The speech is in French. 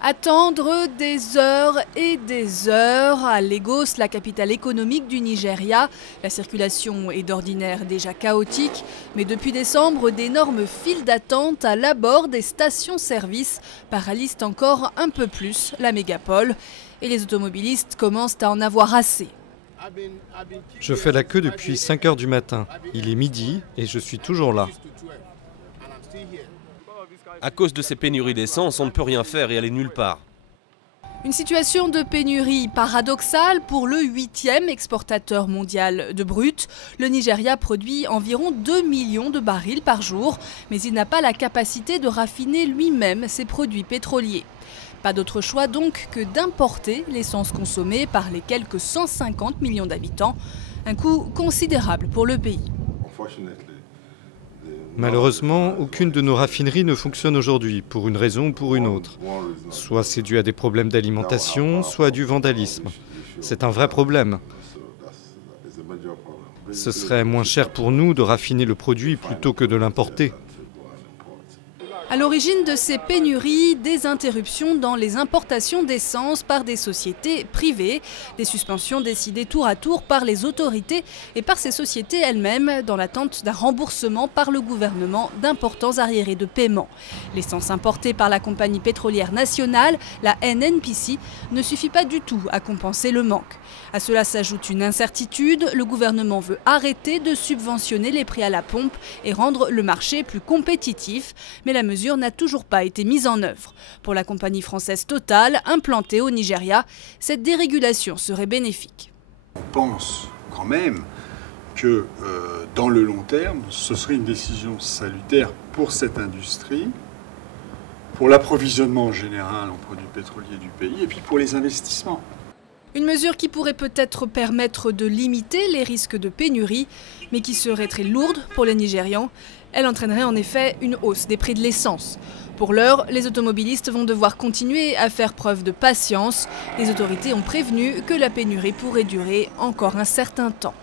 Attendre des heures et des heures à Lagos, la capitale économique du Nigeria. La circulation est d'ordinaire déjà chaotique, mais depuis décembre, d'énormes files d'attente à l'abord des stations-service paralysent encore un peu plus la mégapole. Et les automobilistes commencent à en avoir assez. Je fais la queue depuis 5 heures du matin. Il est midi et je suis toujours là. À cause de ces pénuries d'essence, on ne peut rien faire et aller nulle part. Une situation de pénurie paradoxale pour le 8e exportateur mondial de brut. Le Nigeria produit environ 2 millions de barils par jour, mais il n'a pas la capacité de raffiner lui-même ses produits pétroliers. Pas d'autre choix donc que d'importer l'essence consommée par les quelques 150 millions d'habitants. Un coût considérable pour le pays. Malheureusement, aucune de nos raffineries ne fonctionne aujourd'hui, pour une raison ou pour une autre. Soit c'est dû à des problèmes d'alimentation, soit à du vandalisme. C'est un vrai problème. Ce serait moins cher pour nous de raffiner le produit plutôt que de l'importer. À l'origine de ces pénuries, des interruptions dans les importations d'essence par des sociétés privées, des suspensions décidées tour à tour par les autorités et par ces sociétés elles-mêmes dans l'attente d'un remboursement par le gouvernement d'importants arriérés de paiement. L'essence importée par la compagnie pétrolière nationale, la NNPC, ne suffit pas du tout à compenser le manque. À cela s'ajoute une incertitude, le gouvernement veut arrêter de subventionner les prix à la pompe et rendre le marché plus compétitif, mais la mesure n'a toujours pas été mise en œuvre. Pour la compagnie française Total, implantée au Nigeria, cette dérégulation serait bénéfique. On pense quand même que dans le long terme, ce serait une décision salutaire pour cette industrie, pour l'approvisionnement en général en produits pétroliers du pays et puis pour les investissements. Une mesure qui pourrait peut-être permettre de limiter les risques de pénurie, mais qui serait très lourde pour les Nigérians. Elle entraînerait en effet une hausse des prix de l'essence. Pour l'heure, les automobilistes vont devoir continuer à faire preuve de patience. Les autorités ont prévenu que la pénurie pourrait durer encore un certain temps.